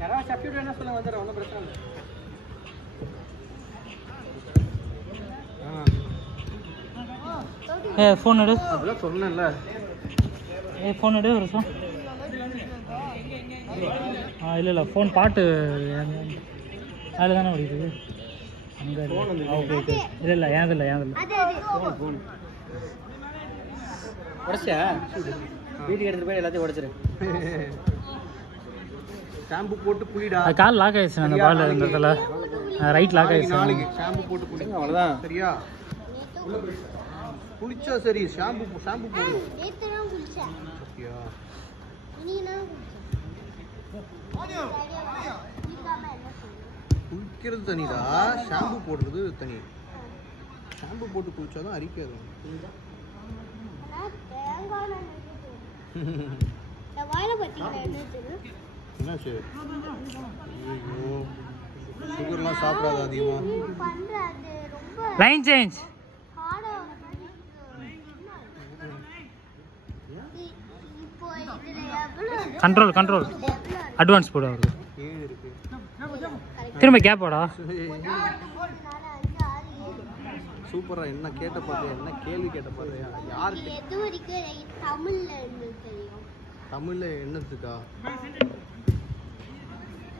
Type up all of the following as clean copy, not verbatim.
யாராவது சப்ஸ்டியூட் வேணா சொல்லுங்க, வந்துடுறேன், ஒன்றும் பிரச்சனை இல்லை. ஃபோன் எடு. அதெல்லாம் சொன்னேன்ல. ஃபோன் எடு ஒரு நிமிஷம். இல்லை ஃபோன் பாட்டு அதில் தானே ஓடிக்குது அங்கே. Okay okay. இல்லை ஏன் இல்லை ஃபோன் உடச்சா வீட்டுக்கு எடுத்துகிட்டு போய் எல்லாத்தையும் உடச்சிரு. ஷாம்பு போட்டு குளிடா. அது கால் லாக் ஆயிடுச்சு அந்த பால் இந்த இடத்துல. ரைட் லாக் ஆயிடுச்சு. நாளைக்கு ஷாம்பு போட்டு குளிங்க, அவ்வளோதான். சரியா? குளிச்சா சரி. ஷாம்பு போடுவோம். ஓகேயா? குளிக்கிறது தனிடா, ஷாம்பு போடுறது தனி. ஷாம்பு போட்டு குளிச்சாதான் அரிக்காது. என்னாச்சு? ஐயோ, சுகர்லாம் சாப்பிடாத அதிகமா. Line change. கண்ட்ரோல் அட்வான்ஸ் போடு அவருக்கு. திரும்ப கேப்போடா. சூப்பரா. என்ன கேட்ட பாரு, என்ன கேள்வி கேட்ட பாரு. யாருக்கு தமிழ்ல என்னதுக்கா?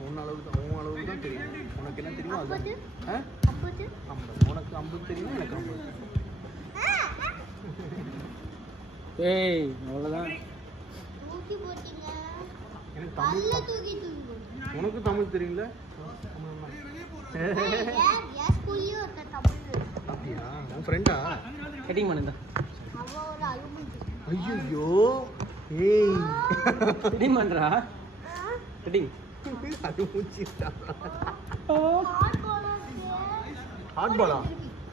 உன் அளவுக்கு தான் தெரியும். உனக்கு என்ன தெரியும்? அது 50. உனக்கு 50 தெரியும், எனக்கு 50. ஏய் அவ்வளோதான். எனக்கு தமிழ். உனக்கு தமிழ் தெரியுங்களா? அப்படியா? உன் ஃப்ரெண்டா? கட்டிங் பண்ணுங்க. ஐயோ ஏய் கட்டிங் பண்றா. கட்டிங் அது மூச்சிட்டா. ஹாட் பாலா?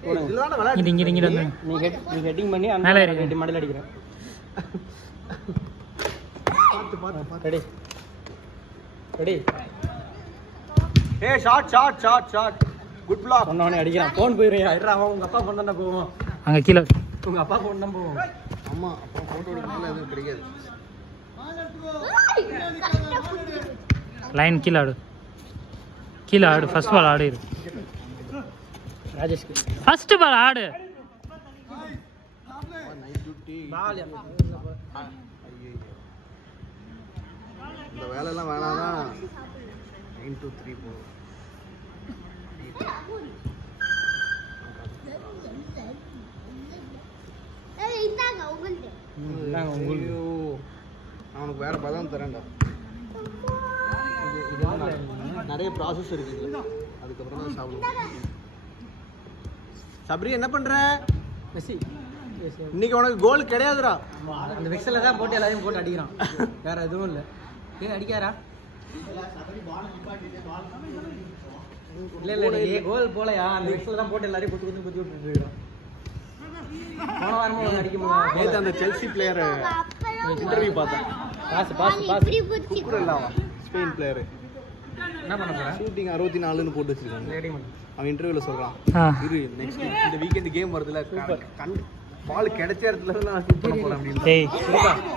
இதெல்லாம் விளையாடு. இங்க வந்து நீ கட்டிங் பண்ணி அந்த ரெண்டு மாடல் அடிக்கிறேன். பாத்து ரெடி ரெடி. ஏய் ஷாட் குட் பிளாக். ஒண்ணே அடிக்கிறான். ஃபோன் போயிடுறியா? இருடா, அவன் உங்க அப்பா ஃபோன் தான் போவோம். அங்க கீழ உங்க அப்பா ஃபோன் தான் போவோம். ஆமா, அப்பா போட்டோ எடுக்கிறதுல எதுவும் கிடைக்காது. லைன் கீழ ஆடு. ஃபர்ஸ்ட் பால் ஆடு. ராஜேஷ்க்கு ஃபர்ஸ்ட் பால் ஆடு. பால் இந்த வேலை எல்லாம் வேணாதான். 9 to 3 போகும். அவனுக்கு வேற பதம் தரேன்டா. நிறைய ப்ராசஸ் இருக்கு இதுல. அதுக்கப்புறம் தான் சாப்பிடுவோம். சபரி என்ன பண்ற? மெஸ்ஸி இன்னைக்கு உனக்கு கோல் கிடையாதுடா. அந்த விக்ஸல தான் போட்டு எல்லாரையும் போட்டு அடிக்கிறான். வேற எதுவும் இல்லை. ஏன் அடிக்காரா? இல்ல கோல் போலையா? அந்த விக்ஸல தான் போட்டு எல்லாரையும் குத்தி விட்டுட்டு இருக்கான். போன வாரமும் அடிக்க முடியாது. நேத்து அந்த செல்சி பிளேயர் இன்டர்வியூ பார்த்தேன். பாஸ் குக்குரல்லா ஸ்பெயின் பிளேயர் என்ன பண்ண போறா? ஷூட்டிங் 64ன்னு போட்டு வச்சிருக்காங்க. அவன் இன்டர்வியூல சொல்றான், இரு நெக்ஸ்ட் இந்த வீக்கெண்ட் கேம் வருதுல, பால் கிடைச்ச இடத்துல இருந்து நான் ஷூட் பண்ண போறேன் அப்படின்னு. டேய்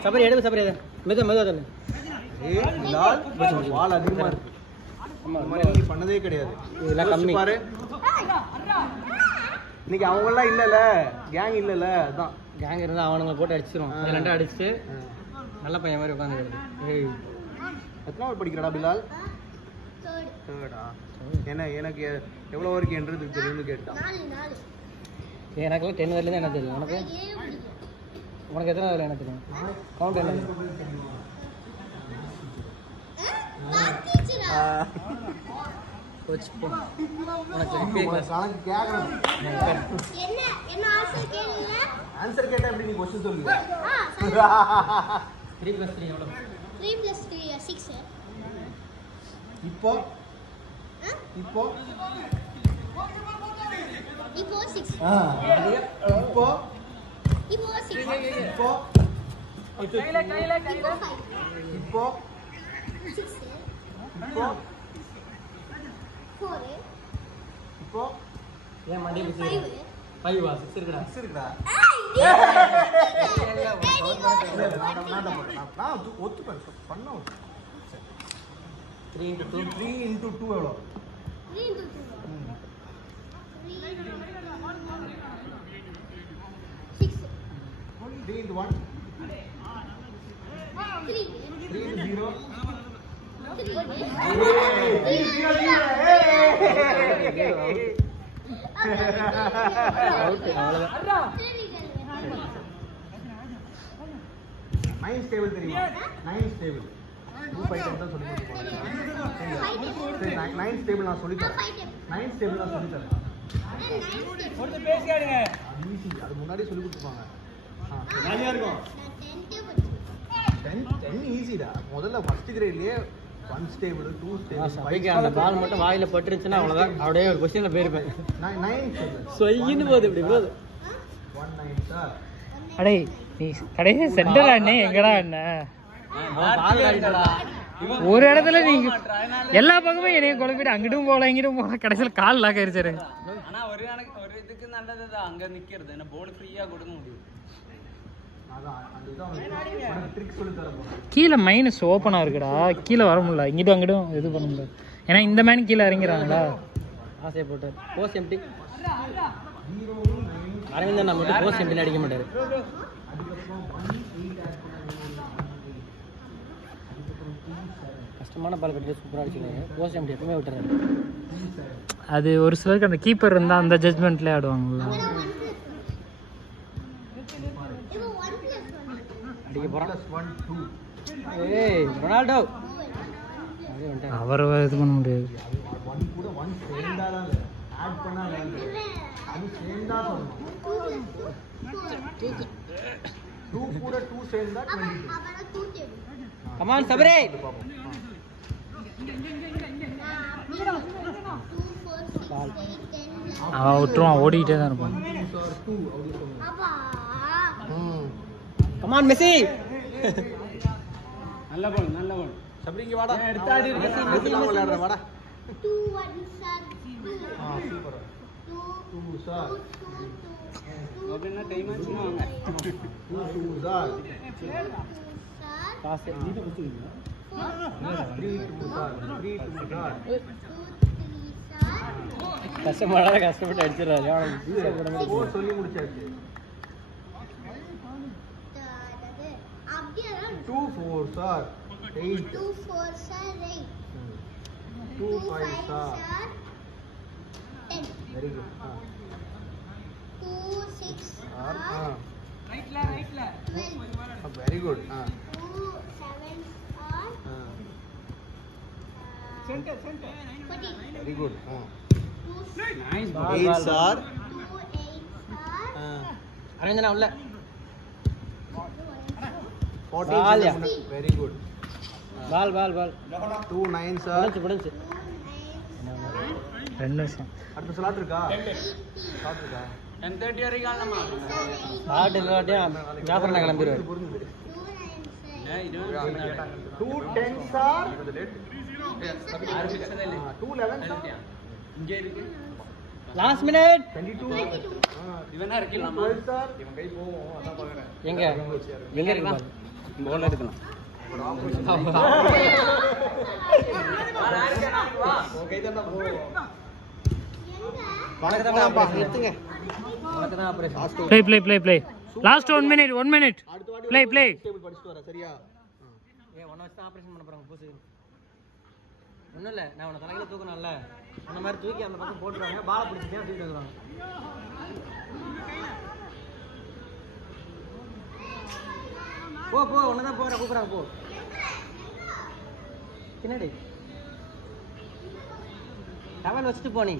சபரி எடுங்க, சபரி மெதுவா தள்ளு. ஏய் லால் பால் அதிகமா இருக்கு. ஆமா நீ பண்ணதே கிடையாது. இதெல்லாம் கம்மி பாரு. இன்னைக்கு அவங்க எல்லாம் இல்லல, கேங் இல்லல. அதான் கேங் இருந்தா அவனுங்க போட்டு அடிச்சிரும். ரெண்டா அடிச்சு நல்ல பையன் மாதிரி உட்காந்துக்கிறது. ஏய் எத்தனாவது படிக்கிறடா பிலால்? தேர்டா? என்ன எனக்கு எவ்வளோ வரைக்கும் என்றது தெரியும்னு கேட்டான். எனக்குலாம் 10 வரல தான் என்ன தெரியும். உனக்கு எத்தனை வரல என்ன தெரியும்? கவுண்ட் என்ன? கோச் போ. உனக்கு கணக்கு கேட்கணும். ஆன்சர் கேட்டா எப்படி நீ क्वेश्चन சொல்லுங்க? 3 + 3 எவ்வளவு? 3 + 3 6. இப்போ 6. இப்போ இப்போ 6. இப்போ கையில 6. இப்போ 4. இப்போ ஏன் மண்டி 5. 5 வா 6 இருக்குடா 6 இருக்குடா நான் ஒத்துப்பேன் பண்ண 3 into 2 எவ்வளோ 3 into 2 6 3 into 1 3 into 0 9 stable தெரியுமா 9 stable 2 5 10 தான் சொல்லி கொடுப்பாங்க 9 stable நான் சொல்லி தரேன் 9 stable நான் சொல்லி தரேன் ஈஸி அது முன்னாடி சொல்லி கொடுப்பாங்க ஜாலியா இருக்கும் 10 ஈஸிடா முதல்ல ஃபர்ஸ்ட் கிரேட்லயே 1 stable 2 stable சபைக்கு அந்த பால் மட்டும் வாயில பட்டுருச்சுன்னா அவ்வளவுதான் அப்படியே ஒரு क्वेश्चनல போயிருப்பேன் 9 stable சொய்யின்னு போகுது இப்படி bro 1 9 சார் அடே நீ கடைசி சென்டர் அண்ணே எங்கடா அண்ணே பால் ஆடிடா ஒரு இடத்துல நீங்க எல்லா பக்கமும் என்னைய குழப்பிட்டு அங்கிட்டும் போகல இங்கிட்டும் போகல கடைசியில் கால் லாக் ஆயிருச்சாரு. ஆனா ஒரு இதுக்கு நல்லதுதான் அங்க நிக்கிறது என்ன போர்டு ஃப்ரீயா கொடுக்க முடியும். அதான் அந்த இத அவனுக்கு ட்ரிக் சொல்லி தர போறேன். கீழே மைனஸ் ஓப்பனாக இருக்குடா, கீழே வர முடியல, இங்கிட்டும் அங்கிட்டும் இது பண்ண முடியல. ஏன்னா இந்த மேன் கீழே இறங்கிறாங்களா ஆசையை போட்டு போஸ்ட் எம்டி அரவிந்தன் நம்ம மட்டும் போஸ்ட் எம்டி அடிக்க மாட்டாரு. கஷ்டமான பால் கட்டி சூப்பராக அடிச்சுருக்காரு. போஸ்ட் எம்டி எப்பவுமே விட்டுறாரு. அது ஒரு சிலருக்கு அந்த கீப்பர் இருந்தால் அந்த ஜட்மெண்ட்லேயே ஆடுவாங்கல்ல. அடிக்க போகிறான். ஏய் ரொனால்டோ அவரை இது பண்ண முடியாது. ஒன் கூட ஒன் சேர்ந்தாதான் ஆட் பண்ணா அது சேர்ந்தா சொல்லணும். 2 கூட 2 சேர்ந்தா 22. கமான் சபரே. அவன் விட்டுருவான், ஓடிக்கிட்டே தான் இருப்பான். Come on Messi. நல்ல பால் நல்ல பால். சபரிங்க வாடா. எடுத்து ஆடி இருக்கு. மெஸ்ஸி விளையாடுற வாடா. 2 1 சார் 2 சூப்பர். 2 சார். ஓகேனா டைம் ஆச்சுனா வாங்க. 2 சார். பாஸ் இது கொடுத்துங்க. 3 2 சார். 3 2 சார். கஷ்டமாடா கஷ்டப்பட்டு அடிச்சிடறாரு. ஸ்கோர் சொல்லி முடிச்சாச்சு. 2 4 sir. 8 2 4 sir 8 2 5 sir. 10 very good. 2 6 sir. ரைட்ல 12 very good. 2 7 R centre 14 very good. Nice 8 sir. 2 8 sir அரவிந்தனா உள்ள 14 very good. Ball ball ball 2 9 sir. புடிச்சு 2 நிமிஷம். அடுத்த ஸ்லாட் இருக்கா? ஸ்லாட் இருக்கா? 10:30 வரைக்கும் ஆடலாமா? ஸ்டார்ட் இல்லாட்டியும் ஜாஃபர் நான் கிளம்பிடுவார். 2 9 சார் 2 10 சார். 2 11 சார். இங்க இருக்கு. Last minute 22. இவனா இருக்கலாமா? 12 சார். இவன் கை போவோம் அதான் பாக்குறேன். எங்க எங்க இருக்கு பால்? பால் எடுக்கலாம். கை தாண்டா போவோம். வணக்கம்டா ஆபரேஷன் எடுத்துங்க. வணக்கம்டா operation. Play last 1 minute play table படிச்சிட்டு வரேன் சரியா? உன்னை வச்சு ஆபரேஷன் பண்ண போறாங்க பூசு. ஒன்றும் இல்லை, நான் உன்னை தலையில தூக்கணும்ல, அந்த மாதிரி தூக்கி அந்த பக்கம் போட்டுருவாங்க. பாலை பிடிச்சிட்டே தூக்கிட்டு வந்துடுவாங்க. போ ஒன்று தான் போகிற கூப்பிட்றாங்க போ. பின்னாடி டவல் வச்சுட்டு போனி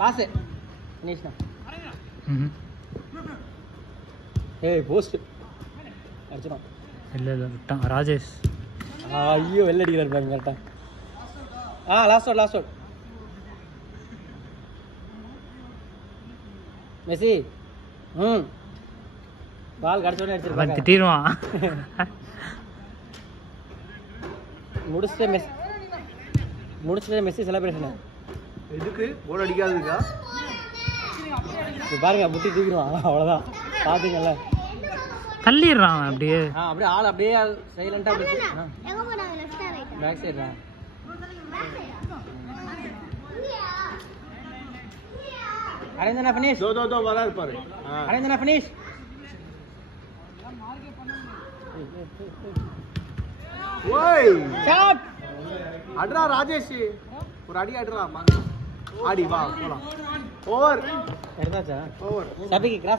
பாசு நீஷ்ணா. ஏய் போஸ்ட் அடிச்சிடும். இல்லை விட்டான் ராஜேஷ். ஐயோ வெள்ள அடிக்கிறார் பாருங்க கரெக்டா. Last out Messi. பால் கடிச்ச உடனே அவன் அடிச்சிருப்பாங்க. திட்டிடுவான். முடிச்சுட்டு மெஸ்ஸி செலிப்ரேஷன். எதுக்கு கோல் அடிக்காதுக்கா? பாருங்க முட்டி தூக்கிடுவான் அவ்வளோதான் பார்த்துங்கல்ல. தள்ளிடுறான் அவன் அப்படியே. அப்படியே ஆள் அப்படியே சைலண்டாக அப்படி எங்க போனாங்க லெஃப்ட் ரைட் பேக் சைடு தான். அரேந்தனா ஃபினிஷ். தோ வராரு பாரு. அரேந்தனா ஃபினிஷ். ஓய் ஷாட். அட்ரா ராஜேஷ், ஒரு அடி அட்ரா. ஆடி வா போலாம். ஓவர் எடுத்தாச்சா? ஓவர். சபிக்கு கிராஸ்